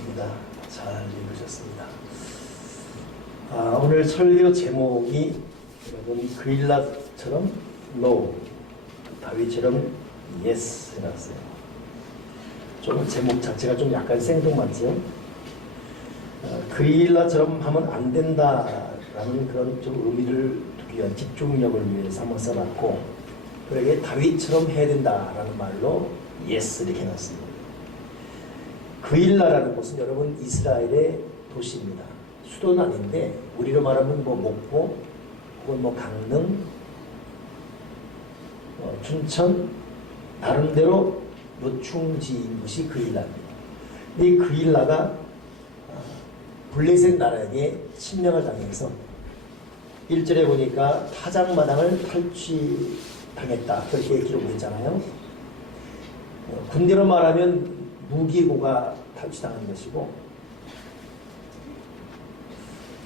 합니다. 잘 읽으셨습니다. 오늘 설교 제목이 여러분 그일라처럼 No, 다윗처럼 Yes 해놨어요. 좀 제목 자체가 좀 약간 생뚱맞죠? 그일라처럼 하면 안 된다라는 그런 좀 의미를 두기 위한 집중력을 위해서 한번 써놨고, 그러게 다윗처럼 해야 된다라는 말로 Yes 이렇게 해놨습니다. 그일라라는 곳은 여러분 이스라엘의 도시입니다. 수도는 아닌데 우리로 말하면 뭐 목포 혹은 뭐 강릉, 춘천 나름대로 요충지인 곳이 그일라입니다. 근데 이 그일라가 블레셋 나라에게 침략을 당해서 1절에 보니까 타작마당을 탈취당했다 그렇게 기록됐잖아요. 군대로 말하면 무기고가 탈취당한 것이고,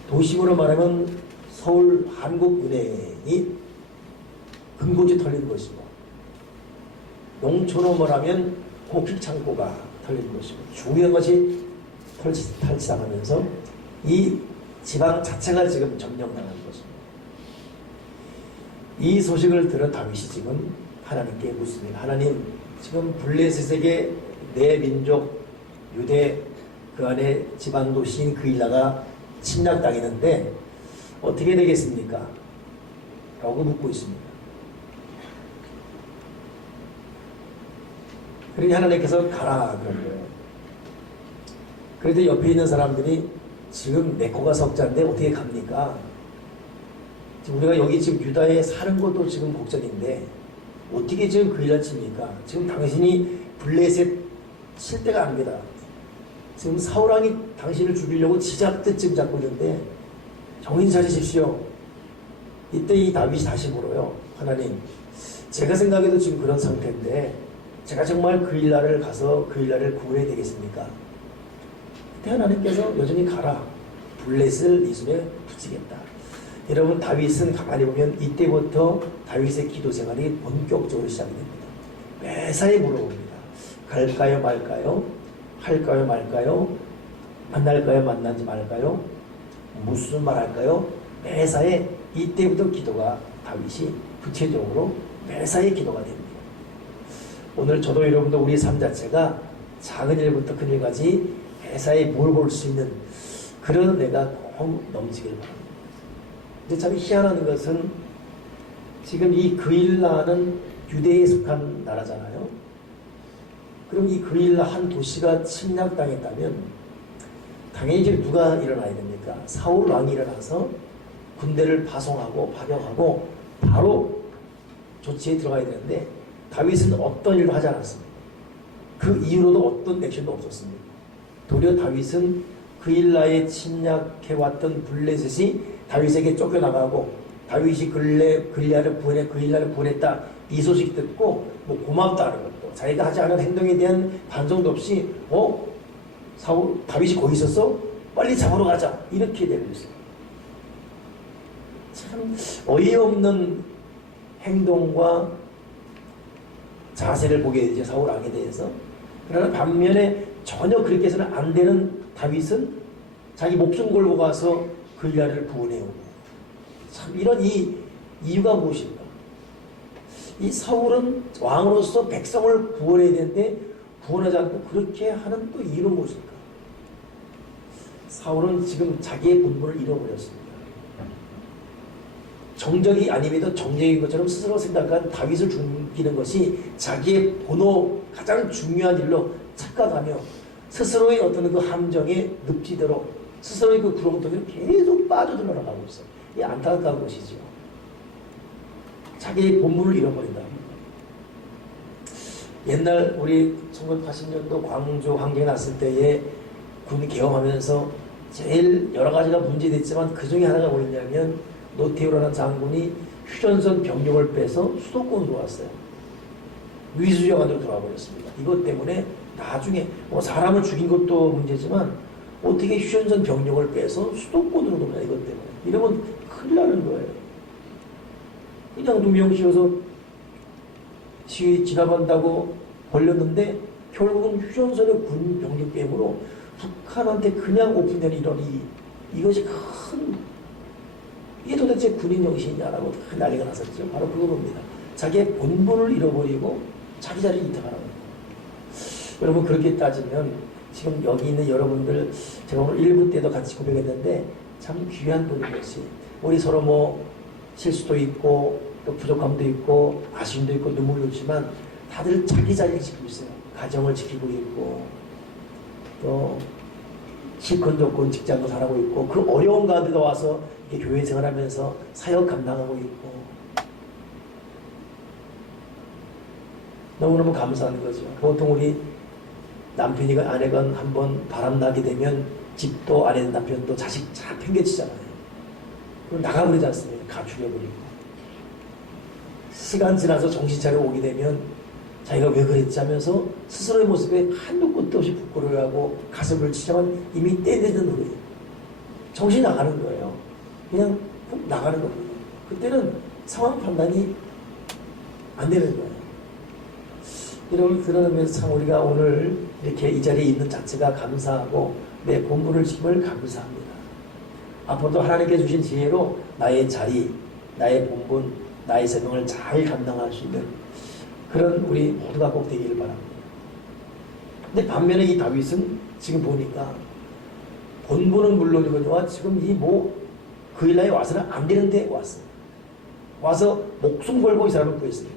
도심으로 말하면 서울 한국은행이 금고지 털린 것이고, 농촌으로 말하면 곡식창고가 털린 것이고, 중요한 것이 탈취당하면서 이 지방 자체가 지금 점령당한 것입니다. 이 소식을 들은 다윗이 지금 하나님께 묻습니다. 하나님, 지금 블레셋에게 내 민족 유대 그 안에 지방 도시인 그일라가 침략당했는데 어떻게 되겠습니까? 라고 묻고 있습니다. 그러니 하나님께서 가라 그런 거예요. 그래도 옆에 있는 사람들이 지금 내 코가 석자인데 어떻게 갑니까? 지금 우리가 여기 지금 유다에 사는 것도 지금 걱정인데 어떻게 지금 그일라 칩니까? 지금 당신이 블레셋 칠 때가 아닙니다. 지금 사울왕이 당신을 죽이려고 지잡듯 잡고 있는데 정신 차리십시오. 이때 이 다윗이 다시 물어요. 하나님, 제가 생각해도 지금 그런 상태인데 제가 정말 그일라를 가서 그일라를 구해야 되겠습니까? 그때 하나님께서 여전히 가라. 블레셋을 이 손에 붙이겠다. 여러분, 다윗은 가만히 보면 이때부터 다윗의 기도 생활이 본격적으로 시작이 됩니다. 매사에 물어봅니다. 갈까요 말까요? 할까요 말까요? 만날까요 만나지 말까요? 무슨 말 할까요? 매사에 이때부터 기도가 다윗이 구체적으로 매사에 기도가 됩니다. 오늘 저도 여러분도 우리 삶 자체가 작은 일부터 큰 일까지 매사에 뭘 볼 수 있는 그런 내가 꼭 넘치길 바랍니다. 근데 참 희한한 것은 지금 이 그일라는 유대에 속한 나라잖아요. 그럼 이 그일라 한 도시가 침략당했다면 당연히 이제 누가 일어나야 됩니까? 사울 왕이 일어나서 군대를 파송하고 파병하고 바로 조치에 들어가야 되는데 다윗은 어떤 일도 하지 않았습니다. 그 이후로도 어떤 액션도 없었습니다. 도리어 다윗은 그일라에 침략해왔던 블레셋이 다윗에게 쫓겨나가고 다윗이 그일라를 구원했다 이 소식 듣고 뭐 고맙다는 것도 자기가 하지 않은 행동에 대한 반성도 없이 다윗이 거기 있었어? 빨리 잡으러 가자 이렇게 되고 있어요. 참 어이없는 행동과 자세를 보게 되죠, 사울 왕에 대해서. 그러나 반면에 전혀 그렇게 해서는 안 되는 다윗은 자기 목숨 걸고 가서 그일라를 구원해오고, 참 이런 이 이유가 무엇인가? 이 사울은 왕으로서 백성을 구원해야 되는데 구원하지 않고 그렇게 하는 또 이유는 무엇일까? 사울은 지금 자기의 본분을 잃어버렸습니다. 정적이 아님에도 정적인 것처럼 스스로 생각한 다윗을 죽이는 것이 자기의 본호 가장 중요한 일로 착각하며 스스로의 어떤 그 함정에 늪지대로 스스로의 그 구렁텅이로 계속 빠져들어가고 있어요. 이 안타까운 것이죠. 자기의 본분을 잃어버린다. 옛날 우리 1980년도 광주 항쟁이 났을 때에 군 개혁하면서 제일 여러 가지가 문제됐지만 그 중에 하나가 뭐였냐면 노태우라는 장군이 휴전선 병력을 빼서 수도권으로 왔어요. 위수정 안으로 들어와 버렸습니다. 이것 때문에 나중에 뭐 사람을 죽인 것도 문제지만 어떻게 휴전선 병력을 빼서 수도권으로 도냐 이것 때문에. 이러면 큰일 나는 거예요. 그냥 누명 씌워서 시위 진압한다고 벌렸는데 결국은 휴전선의 군 병력 게임으로 북한한테 그냥 오픈되는 이론이 이것이 이게 도대체 군인 정신이냐라고 난리가 났었죠. 바로 그겁니다. 자기의 본분을 잃어버리고 자기 자리를 이탈하는 거예요. 여러분 그렇게 따지면 지금 여기 있는 여러분들 제가 오늘 1부 때도 같이 고백했는데 참 귀한 분인 것이 우리 서로 뭐 실수도 있고 또 부족함도 있고 아쉬움도 있고 눈물도 있지만 다들 자기 자리를 지키고 있어요. 가정을 지키고 있고 또 실컷 좋은 직장도 살아고 있고 그 어려운 가운데도 와서 이렇게 교회 생활하면서 사역 감당하고 있고 너무너무 감사한 거죠. 보통 우리 남편이건 아내건 한번 바람나게 되면 집도 아내는 남편도 자식 잘 팽개치잖아요. 그럼 나가버리지 않습니까? 가출해버리고 시간 지나서 정신 차려 오게 되면 자기가 왜 그랬지 하면서 스스로의 모습에 한도 끝도 없이 부끄러워하고 가슴을 치자면 이미 떼내는 노래 정신이 나가는 거예요. 그냥 훅 나가는 겁니다. 그때는 상황 판단이 안 되는 거예요. 여러분 그러면서 참 우리가 오늘 이렇게 이 자리에 있는 자체가 감사하고 내 본분을 지킴을 감사합니다. 앞으로도 하나님께 주신 지혜로 나의 자리, 나의 본분, 나의 생명을 잘 감당할 수 있는 그런 우리 모두가 꼭 되기를 바랍니다. 근데 반면에 이 다윗은 지금 보니까 본분은 물론이거니와 지금 이 그 일라에 와서는 안 되는데 왔어요. 와서 목숨 걸고 이 사람을 구했습니다.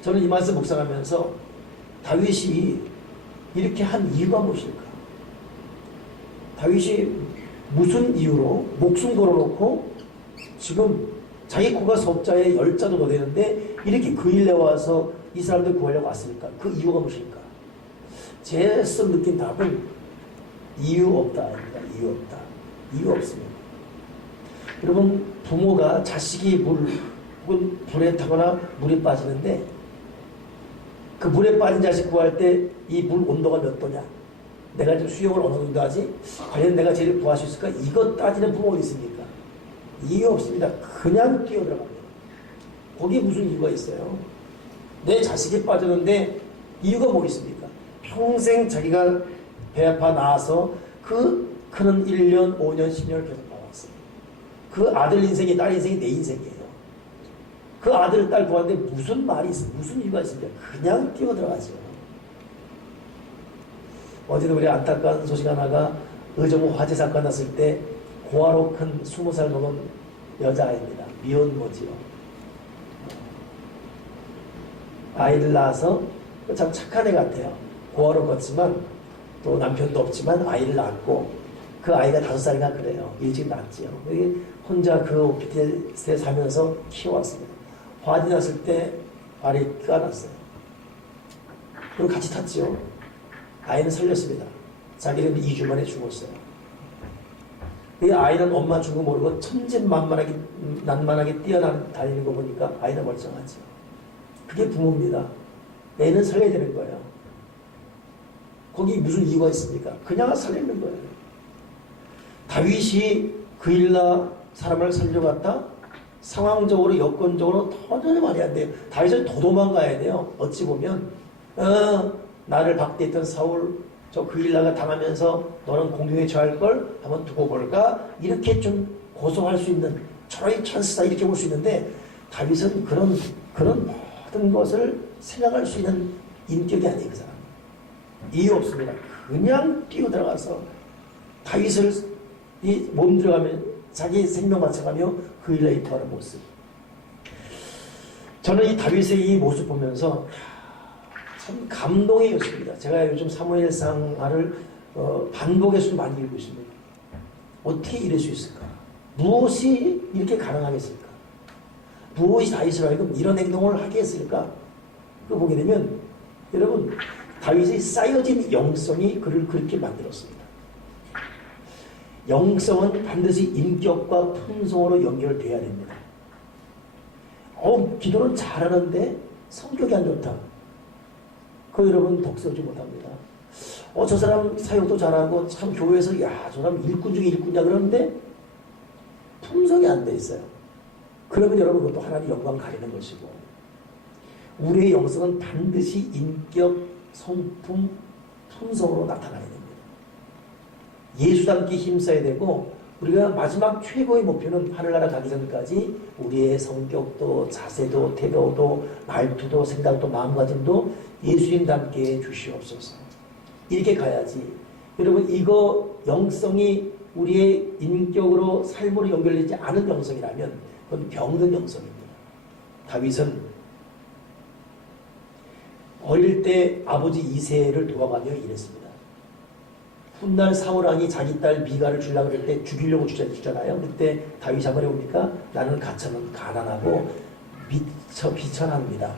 저는 이 말씀 묵상하면서 다윗이 이렇게 한 이유가 무엇일까? 다윗이 무슨 이유로 목숨 걸어놓고 지금 자기 코가 석자에 10자도 더 되는데 이렇게 그 일에 와서 이 사람들 구하려고 왔을까? 그 이유가 무엇일까? 제 쓴 느낀 답은 이유 없다입니다. 이유 없다. 이유 없습니다. 여러분 부모가 자식이 불에 타거나 물에 빠지는데 그 물에 빠진 자식 구할 때 이 물 온도가 몇 도냐? 내가 좀 수영을 어느 정도 하지? 과연 내가 쟤를 구할 수 있을까? 이것 따지는 부모 어디 있습니까? 이유 없습니다. 그냥 뛰어들어갑니다. 거기에 무슨 이유가 있어요? 내 자식이 빠졌는데 이유가 뭐 있습니까? 평생 자기가 배 아파 나와서 그는 1년, 5년, 10년을 계속 봐왔어요. 그 아들 인생이 딸 인생이 내 인생이에요. 그 아들, 딸 구하는데 무슨 말이 있어요? 무슨 이유가 있습니까? 그냥 뛰어들어가죠. 어제도 우리 안타까운 소식 하나가 의정부 화재 사건 났을 때 고아로 큰 20살 먹은 여자아이입니다. 미혼모지요. 아이를 낳아서 참 착한 애 같아요. 고아로 컸지만 또 남편도 없지만 아이를 낳았고 그 아이가 5살인가 그래요. 일찍 낳았지요. 혼자 그 오피스텔에 살면서 키워왔습니다. 화재 났을 때 발이 피가 났어요. 그리고 같이 탔지요. 아이는 살렸습니다. 자기는 2주 만에 죽었어요. 이 아이는 엄마 죽은 거 모르고 천진난만하게 뛰어다니는 거 보니까 아이는 멀쩡하죠. 그게 부모입니다. 애는 살려야 되는 거예요. 거기 무슨 이유가 있습니까? 그냥 살리는 거예요. 다윗이 그일라 사람을 살려갔다? 상황적으로 여건적으로 터전히 말이 안 돼요. 다윗은 더 도망가야 돼요. 어찌 보면 나를 박대했던 사울 저 그일라가 당하면서 너는 공경에 처할 걸 한번 두고 볼까? 이렇게 좀 고소할 수 있는 저의 찬스다 이렇게 볼 수 있는데 다윗은 그런 모든 것을 생각할 수 있는 인격이 아니에요. 그 사람 이유 없습니다. 그냥 뛰어들어가서 다윗을 몸 들어가면 자기 생명 바쳐가며 그일라에 토하는 모습. 저는 이 다윗의 이 모습 보면서 참 감동의 요소입니다. 제가 요즘 사무엘상하를 반복해서 많이 읽고 있습니다. 어떻게 이럴 수 있을까? 무엇이 이렇게 가능하겠을까? 무엇이 다윗을 하여금 이런 행동을 하게 했을까? 그거 보게 되면 여러분 다윗의 쌓여진 영성이 그를 그렇게 만들었습니다. 영성은 반드시 인격과 품성으로 연결돼야 됩니다. 기도는 잘하는데 성격이 안 좋다. 그거 여러분 독서하지 못합니다. 저 사람 사역도 잘하고 참 교회에서 저 사람 일꾼 중에 일꾼이야 그러는데 품성이 안 돼 있어요. 그러면 여러분 그것도 하나님 영광 가리는 것이고 우리의 영성은 반드시 인격, 성품, 품성으로 나타나야 됩니다. 예수 닮기 힘써야 되고, 우리가 마지막 최고의 목표는 하늘나라 가기 전까지 우리의 성격도 자세도 태도도 말투도 생각도 마음가짐도 예수님 닮게 주시옵소서. 이렇게 가야지. 여러분, 이거 영성이 우리의 인격으로 삶으로 연결되지 않은 영성이라면 그건 병든 영성입니다. 다윗은 어릴 때 아버지 이새를 도와가며 이랬습니다. 훗날 사울왕이 자기 딸 미가를 주려고 그럴 때 죽이려고 주잖아요. 그때 다윗이 한번 해보니까 나는 가난하고 미처 비천합니다.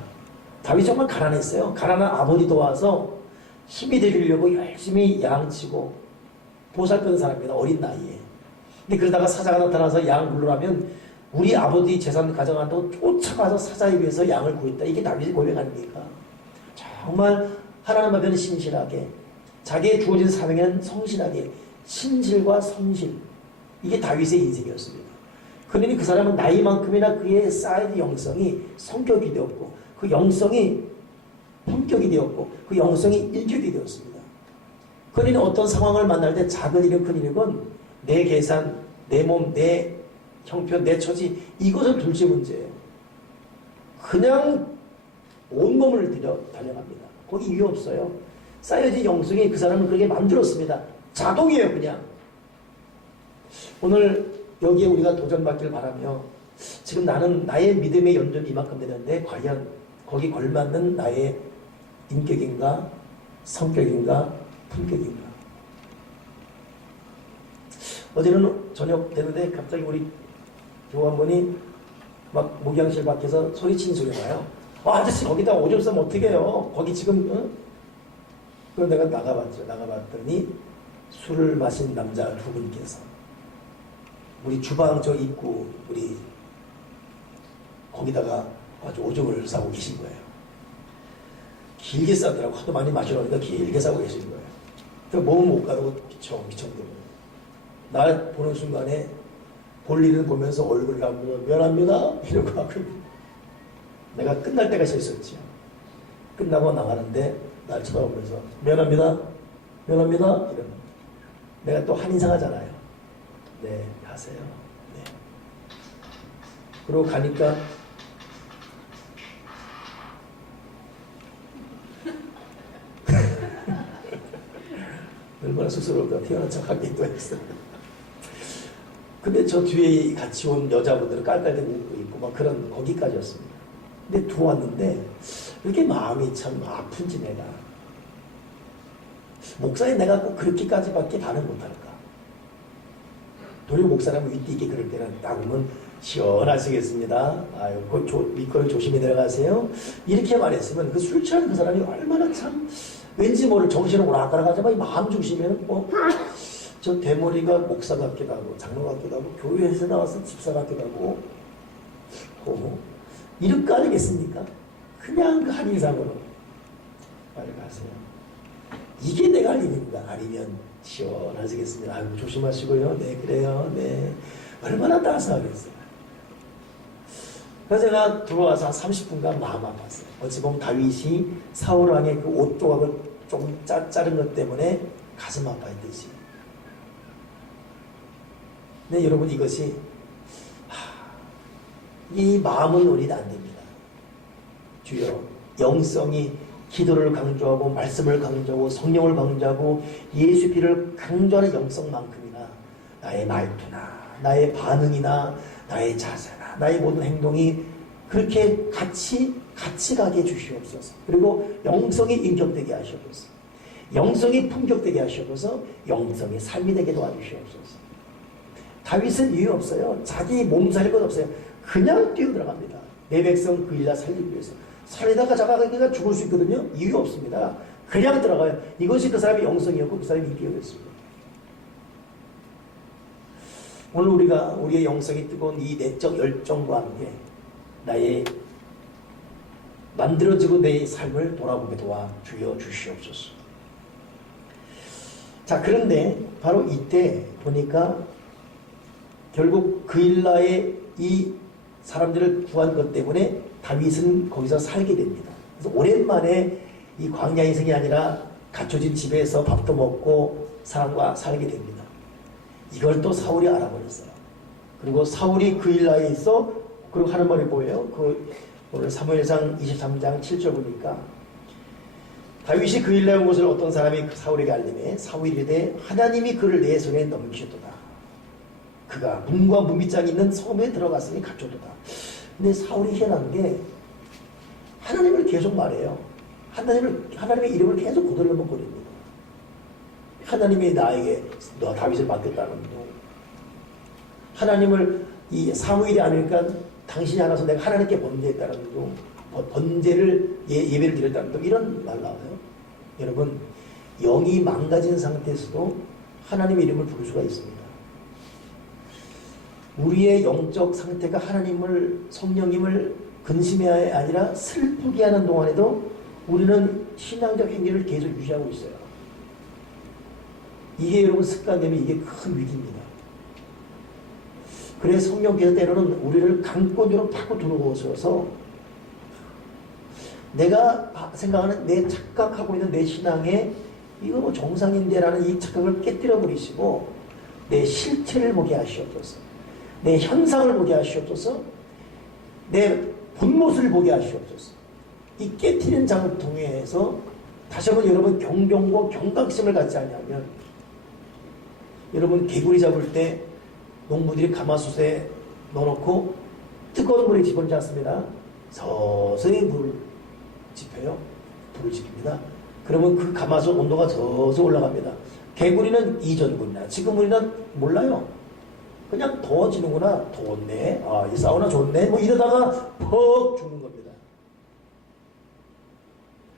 다윗이 정말 가난했어요. 가난한 아버지 도와서 힘이 되려고 열심히 양치고 보살펴는 사람입니다. 어린 나이에. 근데 그러다가 사자가 나타나서 양 물러라면 우리 아버지 재산 가져간다고 쫓아가서 사자에 위해서 양을 구했다. 이게 다윗의 고백 아닙니까? 정말 하나님 앞에는 신실하게, 자기의 주어진 사명에는 성실하게, 신실과 성실, 이게 다윗의 인생이었습니다. 그러니 그 사람은 나이만큼이나 그의 쌓인 영성이 성격이 되었고, 그 영성이 품격이 되었고, 그 영성이 인격이 되었습니다. 그러니 어떤 상황을 만날 때 작은 일이건 큰 일이건 내 계산, 내 몸, 내 형편, 내 처지, 이것은 둘째 문제예요. 그냥 온몸을 들여 달려갑니다. 거기 이유 없어요. 쌓여진 영성이 그 사람을 그렇게 만들었습니다. 자동이에요, 그냥. 오늘 여기에 우리가 도전받기를 바라며, 지금 나는 나의 믿음의 연륜이 이만큼 되는데 과연 거기 걸맞는 나의 인격인가, 성격인가, 품격인가. 어제는 저녁 되는데 갑자기 우리 교환분이 막 목양실 밖에서 소리치는 소리가 나요. 아저씨 거기다 오줌 싸면 어떻게 해요? 거기 지금 그래서 내가 나가봤죠. 나가봤더니 술을 마신 남자 두 분께서 우리 주방 저 입구 우리 거기다가 아주 오줌을 싸고 계신 거예요. 길게 싸더라고. 하도 많이 마시러니까 길게 싸고 계신 거예요. 그래서 몸은 못 가고 미청대고 날 보는 순간에 볼일을 보면서 얼굴 감으며 미안합니다 이러고 하고 내가 끝날 때가 있었지요. 끝나고 나가는데 날 쳐다보면서 미안합니다 이러면 내가 또 한인상 하잖아요. 네, 가세요. 네. 그러고 가니까 얼마나 쑥스러울까. 태어난 척 하기도 했어요. 근데 저 뒤에 같이 온 여자분들은 깔깔대고 웃고 있고 막 그런 거기까지였습니다. 근데 들어왔는데 이렇게 마음이 참 아픈지 내가 목사님 내가 꼭 그렇게까지밖에 반응 못할까. 도리어 목사라면 윗뒤 있게 그럴 때는 딱 오면 시원하시겠습니다. 아유, 밑거를 조심히 내려가세요. 이렇게 말했으면 그 술 취한 그 사람이 얼마나 참 왠지 모를 정신을 오락가락하자마자 마음 중심에는 저 대머리가 목사 같기도 하고 장로 같기도 하고 교회에서 나와서 집사 같기도 하고 이럴 거 아니겠습니까? 그냥 그 한인상으로 빨리 가세요. 이게 내가 할 일입니다. 아니면 시원하시겠습니다. 아이고 조심하시고요. 네 그래요. 네 얼마나 따스하겠어요. 그래서 제가 들어와서 한 30분간 마음 아팠어요. 어찌 보면 다윗이 사울왕의 그 옷 조각을 조금 자른 것 때문에 가슴 아파했듯이. 근데 여러분 이것이 이 마음은 우리는 안 됩니다. 주여 영성이 기도를 강조하고 말씀을 강조하고 성령을 강조하고 예수 피를 강조하는 영성만큼이나 나의 말투나 나의 반응이나 나의 자세나 나의 모든 행동이 그렇게 같이 가게 해주시옵소서. 그리고 영성이 인격되게 하시옵소서. 영성이 품격되게 하시옵소서. 영성이 삶이 되게 도와주시옵소서. 다윗은 이유 없어요. 자기 몸살릴 것 없어요. 그냥 뛰어들어갑니다. 내 백성 그일라 살리기 위해서. 살리다가 잡아가기가 죽을 수 있거든요. 이유 없습니다. 그냥 들어가요. 이것이 그 사람의 영성이었고 그 사람의 인격이었습니다. 오늘 우리가 우리의 영성이 뜨거운 이 내적 열정과 함께 나의 만들어지고 내 삶을 돌아보게 도와 주여 주시옵소서. 자, 그런데 바로 이때 보니까 결국 그일라의 이 사람들을 구한 것 때문에 다윗은 거기서 살게 됩니다. 그래서 오랜만에 이 광야 인생이 아니라 갖춰진 집에서 밥도 먹고 사람과 살게 됩니다. 이걸 또 사울이 알아버렸어요. 그리고 사울이 그 일 나에 있어 그리고 하는 말이 뭐예요? 오늘 사무엘상 23장 7절 보니까 다윗이 그 일 나에 온 것을 어떤 사람이 사울에게 알림해 사울이 이르되 하나님이 그를 내 손에 넘기셨도다. 그가 문과 문빗장이 있는 섬에 들어갔으니 갖춰도다. 근데 사울이 희한한 게 하나님을 계속 말해요. 하나님의 이름을 계속 거들먹거립니다. 하나님이 나에게 너 다윗을 맡겼다는 둥. 하나님을 이 사무엘이 아니니까 당신이 알아서 내가 하나님께 번제했다는 둥. 번제를 예배를 드렸다는 둥. 이런 말 나와요. 여러분 영이 망가진 상태에서도 하나님의 이름을 부를 수가 있습니다. 우리의 영적 상태가 하나님을 성령님을 근심해야 아니라 슬프게 하는 동안에도 우리는 신앙적 행위를 계속 유지하고 있어요. 이게 여러분 습관되면 이게 큰 위기입니다. 그래서 성령께서 때로는 우리를 강권으로 파고 들어오셔서 내가 생각하는 내 착각하고 있는 내 신앙에 이거 뭐 정상인데라는 이 착각을 깨뜨려 버리시고 내 실체를 보게 하시옵소서. 내 현상을 보게 하시옵소서. 내 본모습을 보게 하시옵소서. 이 깨트리는 작업 통해서 다시 한번 여러분 경종과 경각심을 갖지 않으면 여러분 개구리 잡을 때 농부들이 가마솥에 넣어놓고 뜨거운 물에 집어넣지 않습니다. 서서히 물을 지펴요. 불을 지핍니다. 그러면 그 가마솥 온도가 서서히 올라갑니다. 개구리는 이전 물이나 지금 우리는 몰라요. 그냥 더워지는구나. 더웠네. 아, 이 사우나 좋네. 뭐 이러다가 퍽 죽는 겁니다.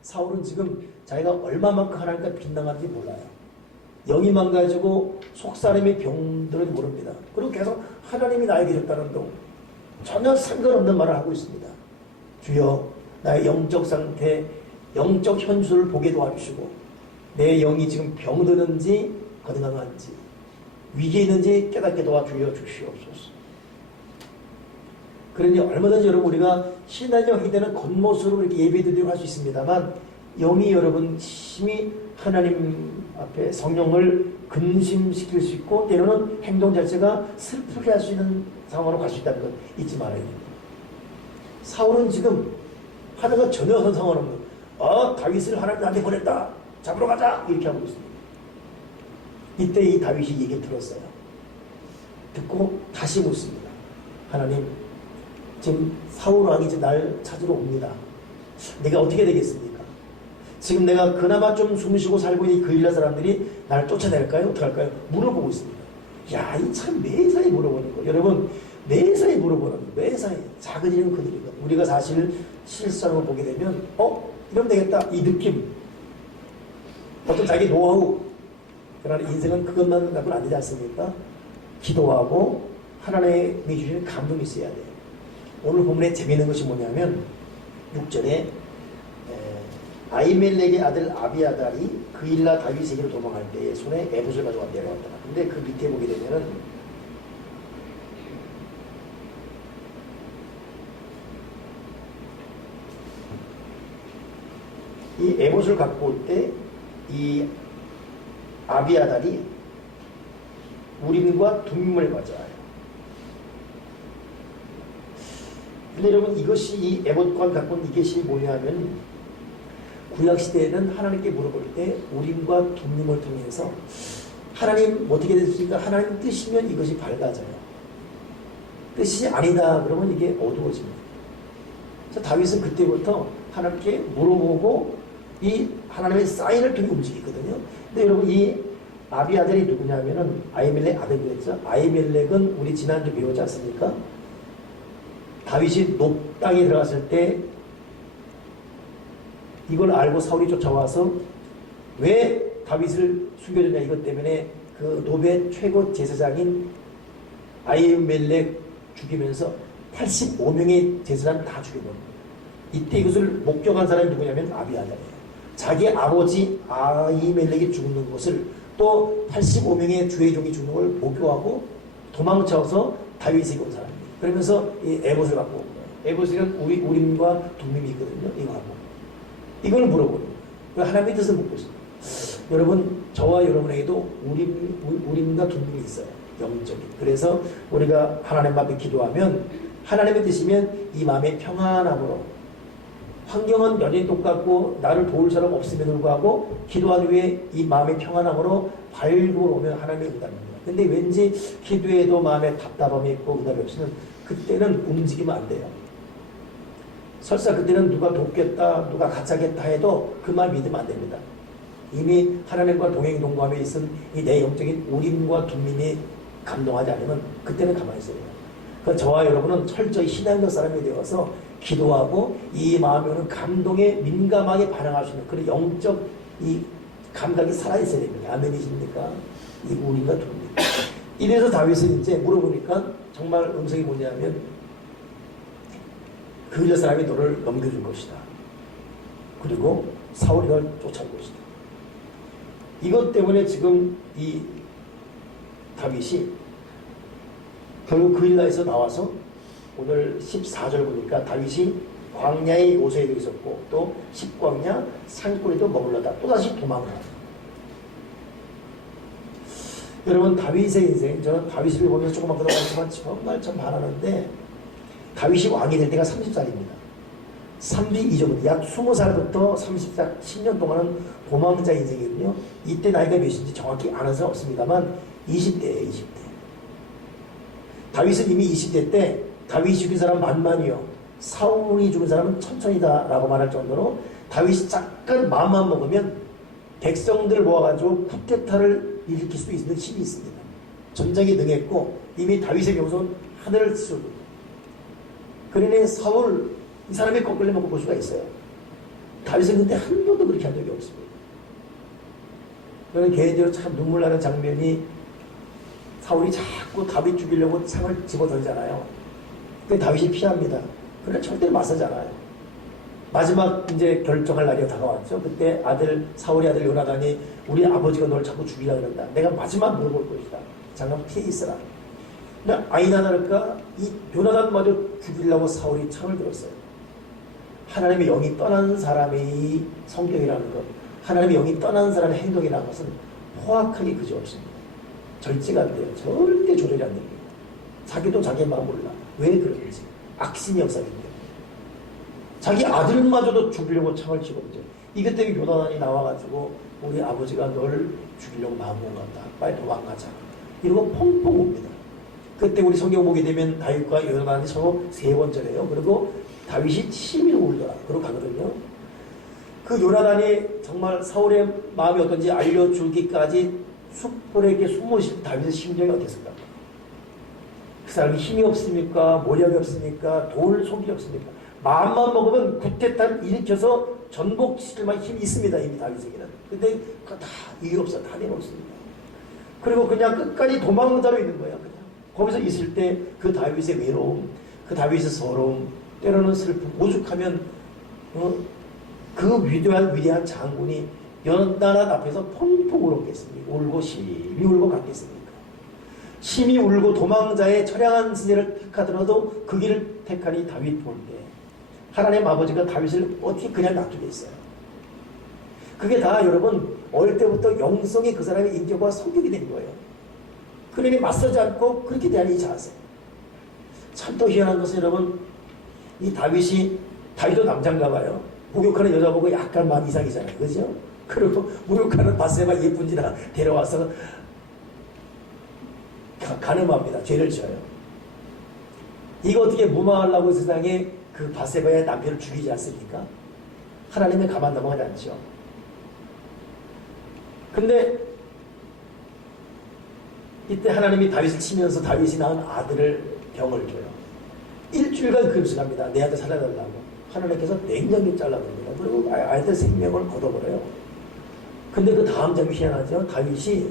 사울은 지금 자기가 얼마만큼 하나님과 빗나가는지 몰라요. 영이 망가지고 속사람이 병들은지 모릅니다. 그리고 계속 하나님이 나에게 줬다는 동 전혀 상관없는 말을 하고 있습니다. 주여 나의 영적 상태, 영적 현수를 보게 도와주시고 내 영이 지금 병드는지 건강한지 위기에 있는지 깨닫게 도와주여 주시옵소서. 그러니 얼마든지 여러분 우리가 신앙의 회되는 겉모습으로 이렇게 예배드리고 할 수 있습니다만 영이 여러분 심히 하나님 앞에 성령을 근심시킬 수 있고 때로는 행동 자체가 슬프게 할 수 있는 상황으로 갈 수 있다는 것 잊지 말아야 됩니다. 사울은 지금 하는 것 전혀 어떤 상관없는 다윗을 하나님 나한테 보냈다. 잡으러 가자. 이렇게 하고 있습니다. 이때 이 다윗이 얘기 들었어요. 듣고 다시 묻습니다. 하나님 지금 사울 왕이 이제 날 찾으러 옵니다. 내가 어떻게 되겠습니까? 지금 내가 그나마 좀 숨쉬고 살고 있는 그 일라 사람들이 나를 쫓아낼까요? 어떻게 할까요? 물어보고 있습니다. 야, 이 참 매사에 물어보는 거. 여러분 매사에 물어보는 거. 매사에 작은 일은 큰 일이다. 우리가 사실 실상을 보게 되면 이러면 되겠다. 이 느낌. 어떤 자기 노하우. 그러나 인생은 그것만 갖고는 안 되지 않습니까? 기도하고 하나님이 주시는 감동이 있어야 돼요. 오늘 본문에 재미있는 것이 뭐냐면 6절에 아히멜렉의 아들 아비아달이 그일라 다윗에게로 도망할 때에 손에 에봇을 가져와 내려왔다. 근데 그 밑에 보게 되면은 이 에봇을 갖고 올 때 이 아비아달이 우림과 둠밈을 가져와요. 근데 여러분 이것이 이 에봇과 갖고 온 이것이 뭐냐면 구약시대에는 하나님께 물어볼 때 우림과 둠밈을 통해서 하나님 어떻게 됐습니까? 하나님 뜻이면 이것이 밝아져요. 뜻이 아니다 그러면 이게 어두워집니다. 그래서 다윗은 그때부터 하나님께 물어보고 이 하나님의 사인을 통해 움직이거든요. 근데 여러분 이 아비아들이 누구냐면은 아히멜렉 아들이었죠. 아히멜렉은 우리 지난주 배우지 않습니까? 다윗이 높 땅에 들어갔을 때 이걸 알고 사울이 쫓아와서 왜 다윗을 숨겨줬냐 이것 때문에 그 노베 최고 제사장인 아히멜렉 죽이면서 85명의 제사장 다 죽여버립니다. 이때 이것을 목격한 사람이 누구냐면 아비아달이에요. 자기 아버지 아히멜렉이 죽는 것을 또 85명의 주의 종이 죽는 걸 목격하고 도망쳐서 다윗에게 온 사람입니다. 그러면서 이 에봇을 갖고 온 거예요. 에봇은 우림과 둠밈이 있거든요. 이거 하고 이걸 물어보는 거예요. 하나님의 뜻을 묻고 있습니다. 여러분, 저와 여러분에게도 우림과 둠림이 있어요. 영적인. 그래서 우리가 하나님 앞에 기도하면 하나님의 뜻이면 이 마음의 평안함으로, 환경은 여전히 똑같고 나를 도울 사람 없음에도 불구하고 기도한 후에 이 마음의 평안함으로 발굴 오면 하나님의 응답입니다. 근데 왠지 기도에도 마음에 답답함이 있고 응답이 없으면 그때는 움직이면 안 돼요. 설사 그때는 누가 돕겠다, 누가 가짜겠다 해도 그 말 믿으면 안 됩니다. 이미 하나님과 동행동감에 있은 이 내 영적인 우림과 둠림이 감동하지 않으면 그때는 가만히 있어야 돼요. 그러니까 저와 여러분은 철저히 신앙적 사람이 되어서 기도하고 이 마음에 오는 감동에 민감하게 반응할 수 있는 그런 영적 이 감각이 살아있어야 됩니다. 아멘이십니까? 이 우림과 둠림. 이래서 다윗은 이제 물어보니까 정말 음성이 뭐냐면 그일의 사람이 너를 넘겨줄 것이다. 그리고 사울이 널 쫓아올 것이다. 이것 때문에 지금 이 다윗이 결국 그일라에서 나와서 오늘 14절 보니까 다윗이 광야의 요새에도 있었고 또 십광야 산골에도 머물렀다. 또다시 도망가. 여러분, 다윗의 인생, 저는 다윗을 보면서 조금만 그동안지만 정말 참 반하는데 다윗이 왕이 될 때가 30살입니다. 32절, 약 20살부터 30살, 10년 동안은 도망자 인생이거든요. 이때 나이가 몇인지 정확히 아는 사람 없습니다만 20대예요, 20대. 다윗은 이미 20대 때 다윗이 죽인 사람 만만이요, 사울이 죽인 사람은 천천히다 라고 말할 정도로 다윗이 잠깐 마음만 먹으면 백성들 모아가지고 쿠데타를 일으킬 수도 있는 힘이 있습니다. 전쟁에 능했고 이미 다윗의 명성은 하늘을 치르고, 그러니 사울 이 사람의 거꾸로 먹고 볼 수가 있어요. 다윗은 근데 한 번도 그렇게 한 적이 없습니다. 저는 개인적으로 참 눈물 나는 장면이 사울이 자꾸 다윗 죽이려고 창을 집어 던지잖아요. 근데 다윗이 피합니다. 그러나 절대로 맞서잖아요. 마지막 이제 결정할 날이 다가왔죠. 그때 사울의 아들 요나단이 우리 아버지가 너를 자꾸 죽이려 그런다. 내가 마지막 물어볼 것이다. 잠깐 피해 있어라. 근데 아니나 다를까 이 요나단마저 죽이려고 사울이 창을 들었어요. 하나님의 영이 떠난 사람의 성격이라는 것, 하나님의 영이 떠난 사람의 행동이라는 것은 포악하게 그지없습니다. 절제가 안 돼요. 절대 조절이 안 됩니다. 자기도 자기의 마음 몰라. 왜 그런지. 악신의 역사인데. 자기 아들마저도 죽이려고 창을 집었죠. 이것 때문에 요나단이 나와가지고 우리 아버지가 너를 죽이려고 마음먹은 것 같다. 빨리 도망가자. 이러고 펑펑 옵니다. 그때 우리 성경 보게 되면 다윗과 요나단이 서로 세 번째래요. 그리고 다윗이 심히 울더라. 그러고 가거든요. 그 요나단이 정말 사울의 마음이 어떤지 알려주기까지 숯불에게 숨을 쉰 다윗의 심정이 어땠을까? 그 사람이 힘이 없습니까? 모력이 없습니까? 도울 속이 없습니까? 마음만 먹으면 구태타를 일으켜서 전복시킬만 힘이 있습니다. 이미 다윗에게는. 근데 다 이유 없어. 다 내놓습니다. 그리고 그냥 끝까지 도망자로 있는 거야. 그냥 거기서 있을 때 그 다윗의 외로움, 그 다윗의 서러움, 때로는 슬픔, 오죽하면 그 위대한 장군이 연단한 앞에서 펑펑 울었겠습니까? 울고 심히 울고 갔겠습니까? 심히 울고 도망자의 처량한 시대를 택하더라도 그 길을 택하니 다윗 볼 때 하나님 아버지가 다윗을 어떻게 그냥 놔두겠어요? 그게 다 여러분 어릴 때부터 영성의 그 사람의 인격과 성격이 된 거예요. 그러니 맞서지 않고 그렇게 대한 이 자세. 참 또 희한한 것은 여러분, 이 다윗도 남자인가 봐요. 목욕하는 여자 보고 약간 마음 이상이잖아요. 그죠? 그리고 목욕하는 바세바 예쁜지나 데려와서 가늠합니다. 죄를 지어요. 이거 어떻게 무마하려고 세상에 그 바세바의 남편을 죽이지 않습니까? 하나님은 가만 넘어가지 않죠. 근데 이때 하나님이 다윗을 치면서 다윗이 낳은 아들을 병을 줘요. 일주일간 금식합니다. 내 아들 살려달라고. 하나님께서 냉정히 잘라버립니다. 그리고 아이들 생명을 걷어버려요. 근데 그 다음 점이 희한하죠. 다윗이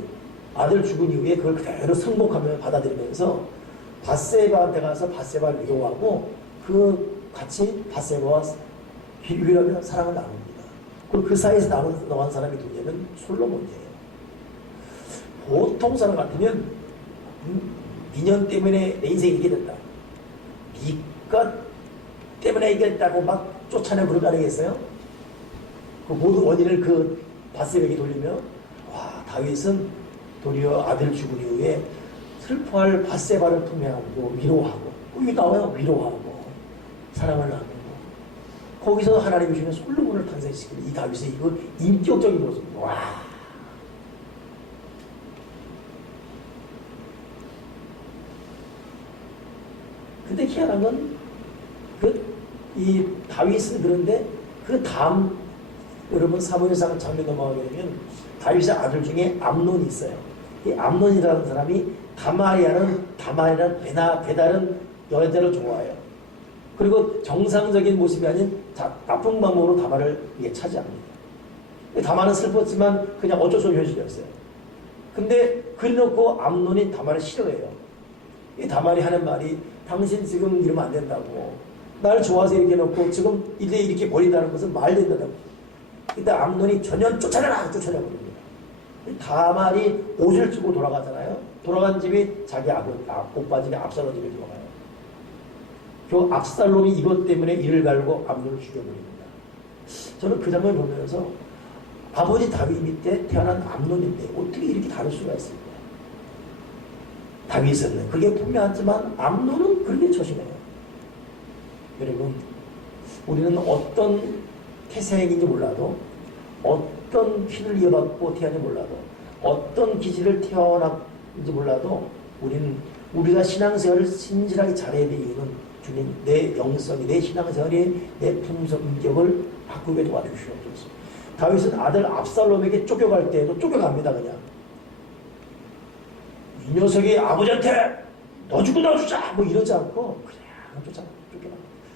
아들 죽은 이후에 그걸 그대로 승복하며 받아들이면서 바세바한테 가서 바세바를 위로하고 같이 바세바와 비교하며 사랑을 나눕니다. 그리고 그 사이에서 나온 사람이 누구냐면 솔로몬이에요. 보통 사람 같으면 인연 때문에 내 인생이 이렇게 됐다. 니것 때문에 이게 됐다고 막 쫓아내 부르다니겠어요? 그 모든 원인을 그 바세바에게 돌리며 다윗은 도리어 아들 죽은 이후에 슬퍼할 밧세바를 품에 안고 위로하고, 여기 나와요. 위로하고 사랑을 나누고, 거기서 하나님이 주는 솔로몬을 탄생시키는 이 다윗의 이거 인격적인 모습. 와. 근데 희한한 건 이 다윗은 그런데 그 다음, 여러분 사무엘상 장면 넘어가게 되면 다윗의 아들 중에 암논이 있어요. 이 암논이라는 사람이 다말이라는 배다른 여자를 좋아해요. 그리고 정상적인 모습이 아닌 나쁜 방법으로 다말을 차지합니다. 다말은 슬펐지만 그냥 어쩔 수 없는 현실이었어요. 근데 그래놓고 암논이 다말을 싫어해요. 이 다말이 하는 말이, 당신 지금 이러면 안 된다고, 날 좋아서 이렇게 해놓고 지금 이제 이렇게 버린다는 것은 말도 안 된다고. 이때 암논이 전혀 쫓아내버립니다. 다말이 옷을 주고 돌아가잖아요. 돌아간 집이 자기 오빠 집이 압살롬 집에 들어가요. 그 압살롬이 이것 때문에 이를 갈고 암논을 죽여버립니다. 저는 그 장면을 보면서 아버지 다윗 밑에 태어난 암논인데 어떻게 이렇게 다를 수가 있을까? 다윗은 그게 분명하지만 암논은 그렇게 처신해요. 여러분, 우리는 어떤 태생인지 몰라도, 어떤 피를 이어받고 태어난지 몰라도, 어떤 기질을 태어났는지 몰라도, 우리가 신앙생활을 진실하게 잘해야 될 이유는 주님, 내 영성이, 내 신앙생활이 내 품성, 인격을 바꾸게 도와주시옵소서. 다윗은 아들 압살롬에게 쫓겨갈 때에도 쫓겨갑니다. 그냥 이 녀석이 아버지한테 너 주고 나 주자 뭐 이러지 않고 그냥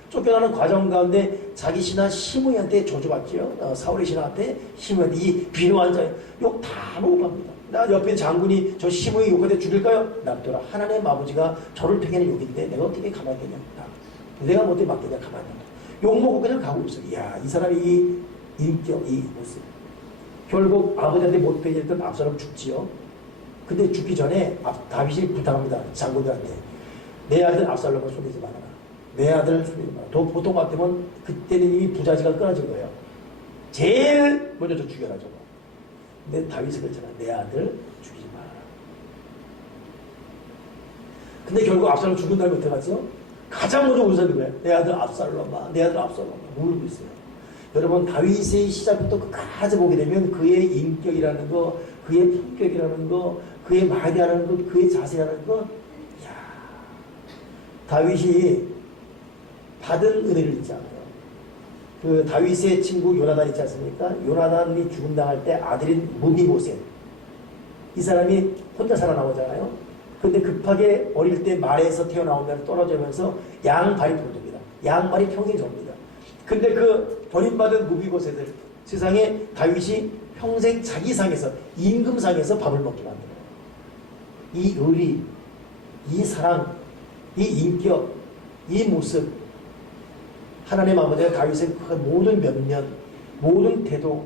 쫓겨나는 과정 가운데 자기 신하 시므이한테 저주받지요. 사울의 신하한테 시므이한테 이 비누한 자 욕 다 먹어갑니다. 나 옆에 장군이 저 시므이 욕한테 죽일까요? 납둬라. 하나님 아버지가 저를 택하는 욕인데 내가 어떻게 가만히 있냐. 내가 뭐 어떻게 맡기냐. 가만히 있냐. 욕먹고 그냥 가고 있어요. 이야, 이 사람이 이 인격, 이 모습. 결국 아버지한테 못 배제했던 압살롬 죽지요. 근데 죽기 전에 다윗이 부탁합니다. 장군들한테. 내 아들 압살롬을 속이지 말아라. 내 아들을 속이지 말아라. 보통 같으면 그때는 이미 부자지가 끊어진 거예요. 제일 먼저 저 죽여라 저거. 근데 다윗은 그랬잖아. 내 아들 죽이지 말아라. 근데 결국 압살롬 죽은 다음에 어떻게 갔죠? 가장 먼저 울었는 거예요. 내 아들 압살롬아, 내 아들 압살롬아. 울고 있어요. 여러분, 다윗의 시작부터 끝까지 보게 되면 그의 인격이라는 거, 그의 품격이라는 거, 그의 말이라는 것, 그의 자세라는 것, 이야, 다윗이 받은 은혜를 잊지 않아요. 그 다윗의 친구 요나단 있지 않습니까? 요나단이 죽음당할 때 아들인 무비보셋, 이 사람이 혼자 살아나오잖아요. 근데 급하게 어릴 때 말에서 태어나오면 떨어지면서 양발이 부러집니다. 양발이 평생 접니다. 근데 그 버림받은 무비보셋을 세상에 다윗이 평생 자기 상에서, 임금상에서 밥을 먹게 만들어요. 이 의리, 이 사랑, 이 인격, 이 모습, 하나님 아버지가 다윗의 그 모든 면면, 모든 태도,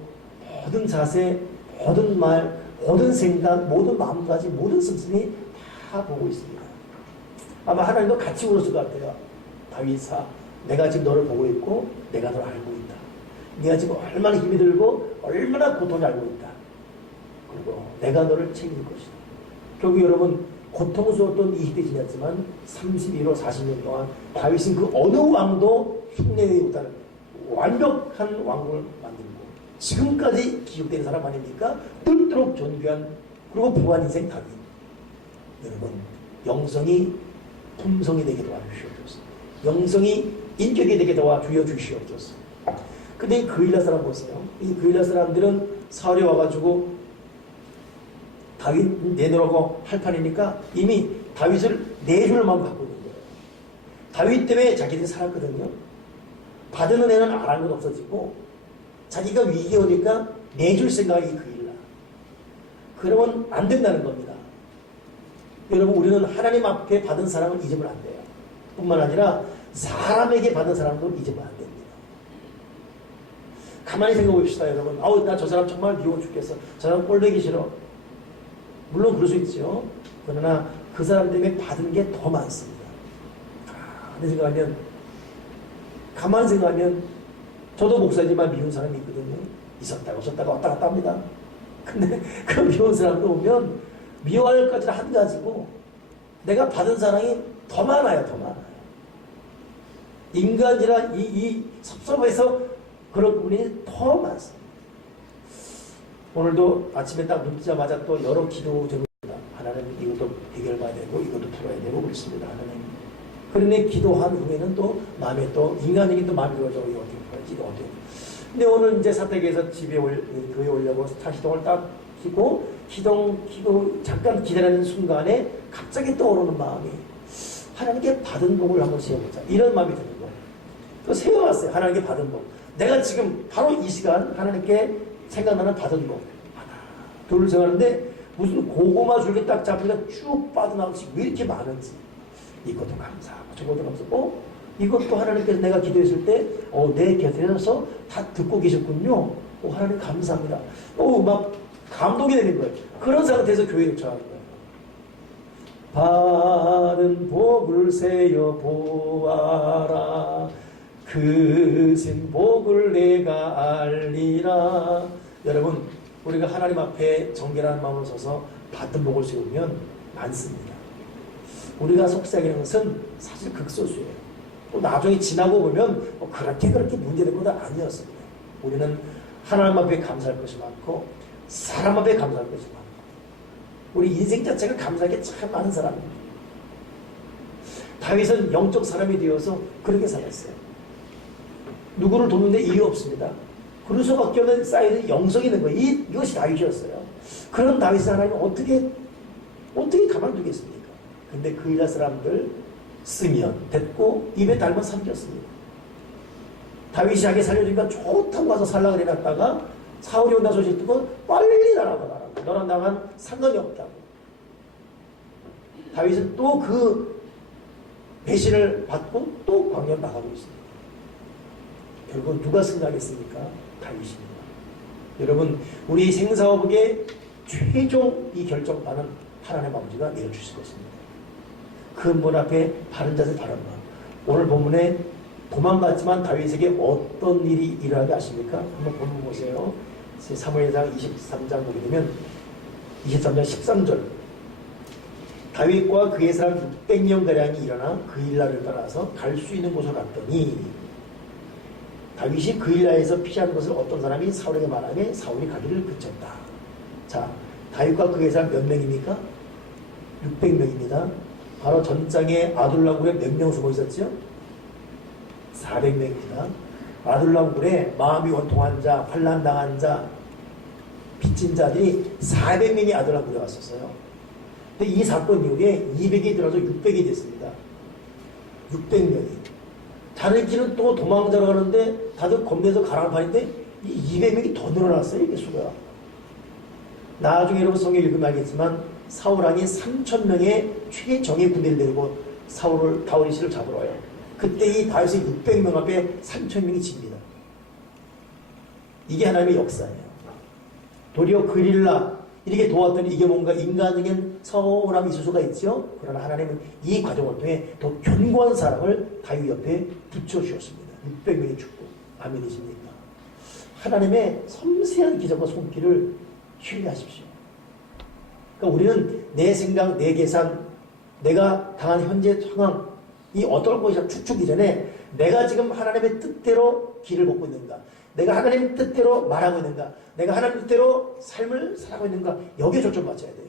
모든 자세, 모든 말, 모든 생각, 모든 마음가짐, 모든 씀씀이 다 보고 있습니다. 아마 하나님도 같이 울었을 것 같아요. 다윗아, 내가 지금 너를 보고 있고 내가 너를 알고 있다. 네가 지금 얼마나 힘이 들고 얼마나 고통을 알고 있다. 그리고 내가 너를 책임질 것이다. 결국 여러분, 고통스러웠던 20대 지났지만 32로 40년 동안 다윗은 그 어느 왕도 흉내내지 못하는 완벽한 왕국을 만들고 지금까지 기억되는 사람 아닙니까? 뚫도록 존귀한, 그리고 부한 인생 다윗. 여러분, 영성이 품성이 되게 도와주시옵소서. 영성이 인격이 되게 도와주시옵소서. 근데 이 그일라 사람 보세요. 이 그일라 사람들은 사울이 와가지고 다윗 내놓으라고 할 판이니까 이미 다윗을 내줄 마음 갖고 있는 거예요. 다윗 때문에 자기들이 살았거든요. 받은 은혜는 안 한 건 없어지고 자기가 위기에 오니까 내줄 생각이 그일라. 그러면 안 된다는 겁니다. 여러분, 우리는 하나님 앞에 받은 사랑을 잊으면 안 돼요. 뿐만 아니라 사람에게 받은 사랑도 잊으면 안 됩니다. 가만히 생각해 봅시다, 여러분. 아우, 나 저 사람 정말 미워 죽겠어. 저 사람 꼴보기 싫어. 물론 그럴 수 있죠. 그러나 그 사람 때문에 받은 게 더 많습니다. 가만히 생각하면 저도 목사지만 미운 사람이 있거든요. 있었다가 없었다가 왔다 갔다 합니다. 근데 그 미운 사람도 오면 미워할 것은 한 가지고 내가 받은 사랑이 더 많아요. 더 많아요. 인간이란 이 섭섭해서 그런 부분이 더 많습니다. 오늘도 아침에 딱 눈 뜨자마자 또 여러 기도 드립니다. 하나님 이것도 해결해야 되고 이것도 풀어야 되고 그렇습니다. 하나님. 그러니 기도한 후에는 또 마음에 또 인간에게 또 마음이 들어져 어떻게 풀어야지 이거 어떻게. 근데 오늘 이제 사택에서 집에 교회 오려고 스타시동을 딱 키고 기도 잠깐 기다리는 순간에 갑자기 떠오르는 마음이 하나님께 받은 복을 한번 세워보자 이런 마음이 드는 거예요. 또 세워왔어요. 하나님께 받은 복. 내가 지금 바로 이 시간 하나님께 생각나는 받은 복 하나 둘 세웠는데 무슨 고구마 줄기 딱 잡으니까 쭉 빠져나오듯이 왜 이렇게 많은지 이것도 감사하고 저것도 감사하고 이것도 하나님께서 내가 기도했을 때 내 곁에서 다 듣고 계셨군요. 하나님 감사합니다. 막 감동이 되는 거예요. 그런 상태에서 교회를 찾아가는 거예요. 받은 복을 세어 보아라. 그 생 복을 내가 알리라. 여러분 우리가 하나님 앞에 정결한 마음으로 서서 받은 복을 세우면 많습니다. 우리가 속삭이는 것은 사실 극소수예요. 또 나중에 지나고 보면 그렇게 문제된 것도 아니었습니다. 우리는 하나님 앞에 감사할 것이 많고 사람 앞에 감사할 것이 많고 우리 인생 자체가 감사하게 참 많은 사람입니다. 다윗은 영적 사람이 되어서 그렇게 살았어요. 누구를 돕는데 이유 없습니다. 그럴 수밖에 없는 쌓이는 영성이 있는 거예요. 이것이 다윗이었어요. 그런 다윗을 하나님은 어떻게 가만두겠습니까? 근데 그 이라 사람들 쓰면 됐고 입에 달면 삼켰습니다. 다윗이 자기 살려주니까 좋다고 와서 살라 그래놨다가 사울이 온다 소식 듣고 빨리 나라고 너랑 나만 상관이 없다고. 다윗은 또 그 배신을 받고 또 광야를 나가고 있습니다. 결국 누가 승리하겠습니까? 다윗입니다. 여러분 우리 생사화복의 최종 이 결정판은 하나님 아버지가 내려주실 것입니다. 그 문 앞에 바른 자세 바른 마음. 오늘 본문에 도망갔지만 다윗에게 어떤 일이 일어나게 아십니까? 한번 본문 보세요. 사무엘상 23장 보게 되면 23장 13절 다윗과 그의 사람 600명가량이 일어나 그일라를 따라서 갈 수 있는 곳을 갔더니 다윗이 그일라에서 피하는 것을 어떤 사람이 사울에게 말하며 사울이 가기를 그쳤다. 자, 다윗과 그의 사람 몇 명입니까? 600명입니다. 바로 전장에 아둘람굴에 몇 명 숨어 있었죠? 400명입니다. 아둘람굴에 마음이 원통한 자, 환난당한 자, 빚진 자들이 400명이 아둘람굴에 왔었어요. 근데 이 사건 이후에 200이 들어서 600이 됐습니다. 600명이. 다른 길은 또 도망자러 가는데 다들 겁내서 가라앉 판인데 이 200명이 더 늘어났어요. 이게 수가. 나중에 여러분 성경 읽으면 알겠지만 사울왕이 3,000명의 최정예 군대를 데리고 다윗을 잡으러 와요. 그때 이 다윗의 600명 앞에 3,000명이 집니다. 이게 하나님의 역사예요. 도리어 그릴라 이렇게 도왔더니 이게 뭔가 인간적인 서운함이 있을 수가 있죠. 그러나 하나님은 이 과정을 통해 더 견고한 사람을 다윗 옆에 붙여주셨습니다. 600명이 죽고. 아멘이십니까? 하나님의 섬세한 기적과 손길을 신뢰하십시오. 그러니까 우리는 내 생각, 내 계산, 내가 당한 현재 상황, 이 어떨 것이냐 추측이 전에 내가 지금 하나님의 뜻대로 길을 걷고 있는가, 내가 하나님의 뜻대로 말하고 있는가, 내가 하나님의 뜻대로 삶을 살아가고 있는가, 여기에 초점 맞춰야 돼요.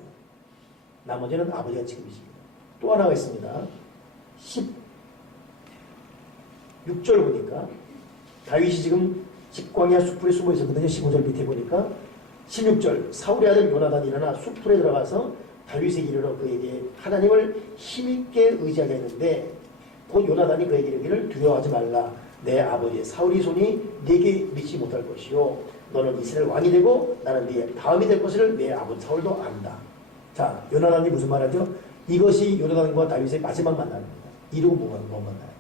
나머지는 아버지가 책임이십니다. 또 하나가 있습니다. 16절 보니까 다윗이 지금 직광야 숲풀에 숨어 있었거든요. 15절 밑에 보니까 16절 사울의 아들 요나단이 일어나 숲풀에 들어가서 다윗에게 이르러 그에게 하나님을 힘있게 의지하게 했는데 곧 요나단이 그에게 이르기를 두려워하지 말라. 내 아버지 사울의 손이 네게 미치지 못할 것이요 너는 이스라엘 왕이 되고 나는 네 다음이 될 것을 내 아버지 사울도 안다. 자, 요나단이 무슨 말하죠? 이것이 요나단과 다윗의 마지막 만남입니다. 이루고 뭐 만나요?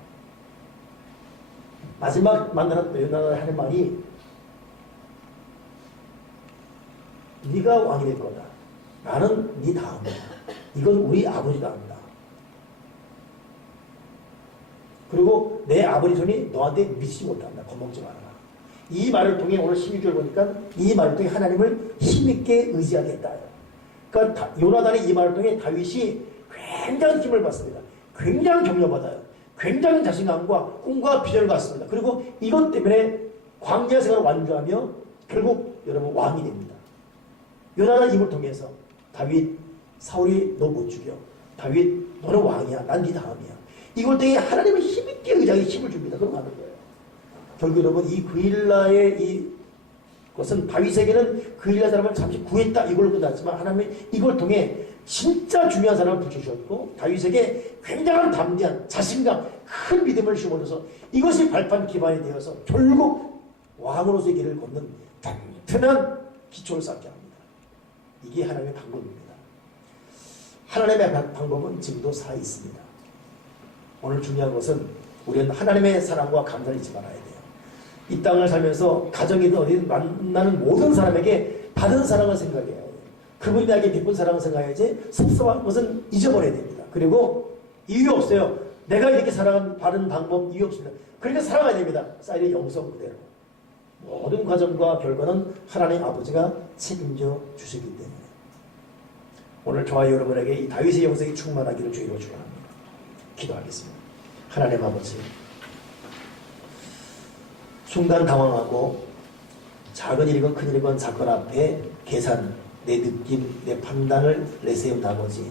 마지막 만나는 요나단이 하는 말이 네가 왕이 될 거다. 나는 네 다음이다. 이건 우리 아버지가 한다. 그리고 내 아버지 손이 너한테 미치지 못한다. 겁먹지 말아라. 이 말을 통해 오늘 16절 보니까 이 말을 통해 하나님을 힘있게 의지하겠다. 그러니까 요나단의 이 말을 통해 다윗이 굉장한 힘을 받습니다. 굉장히 격려받아요. 굉장히 자신감과 꿈과 비전을 갖습니다. 그리고 이것 때문에 광야 생활을 완주하며 결국 여러분 왕이 됩니다. 요나단 입을 통해서 다윗, 사울이 너 못 죽여. 다윗 너는 왕이야. 난 네 다음이야. 이걸 때에 하나님을 힘있게 의지하게 힘을 줍니다. 그럼 하는 거예요. 결국 여러분 이 그일라의 이 것은 다윗에게는 그일라 사람을 잠시 구했다 이걸로 끝났지만 하나님이 이걸 통해 진짜 중요한 사람을 붙여주셨고 다윗에게 굉장한 담대한 자신감 큰 믿음을 심어줘서 이것이 발판 기반이 되어서 결국 왕으로서의 길을 걷는 튼튼한 기초를 쌓게 합니다. 이게 하나님의 방법입니다. 하나님의 방법은 지금도 살아 있습니다. 오늘 중요한 것은 우리는 하나님의 사랑과 감사를 잊지 말아야 돼요. 이 땅을 살면서 가정이든 어디든 만나는 모든 사람에게 받은 사랑을 생각해야 돼요. 그분이 나에게 베푼 사랑을 생각해야지 섭섭한 것은 잊어버려야 됩니다. 그리고 이유 없어요. 내가 이렇게 사랑받은 방법 이유 없습니다. 그러니까 사랑해야 됩니다. 사이의 영성 그대로. 모든 과정과 결과는 하나님 아버지가 책임져 주시기 때문에 오늘 저와 여러분에게 이 다윗의 영성이 충만하기를 주의로 축원합니다. 기도하겠습니다. 하나님 아버지, 순간 당황하고 작은 일이건 큰 일이건 사건 앞에 계산, 내 느낌, 내 판단을 내세운 아버지,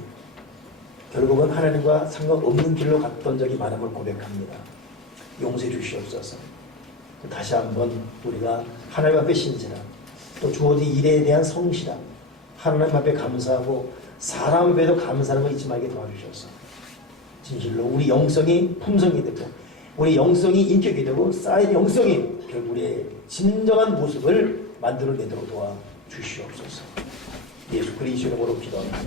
결국은 하나님과 상관없는 길로 갔던 적이 많음을 고백합니다. 용서해 주시옵소서. 다시 한번 우리가 하나님 앞에 신실함, 또 주어진 일에 대한 성실함, 하나님 앞에 감사하고 사람 앞에도 감사하는 걸 잊지 말게 도와주셔서 진실로 우리 영성이 품성이 되고 우리 영성이 인격이 되고 쌓인 영성이 결국 우리의 진정한 모습을 만들어내도록 도와주시옵소서. 예수 그리스도 이름으로 기도합니다.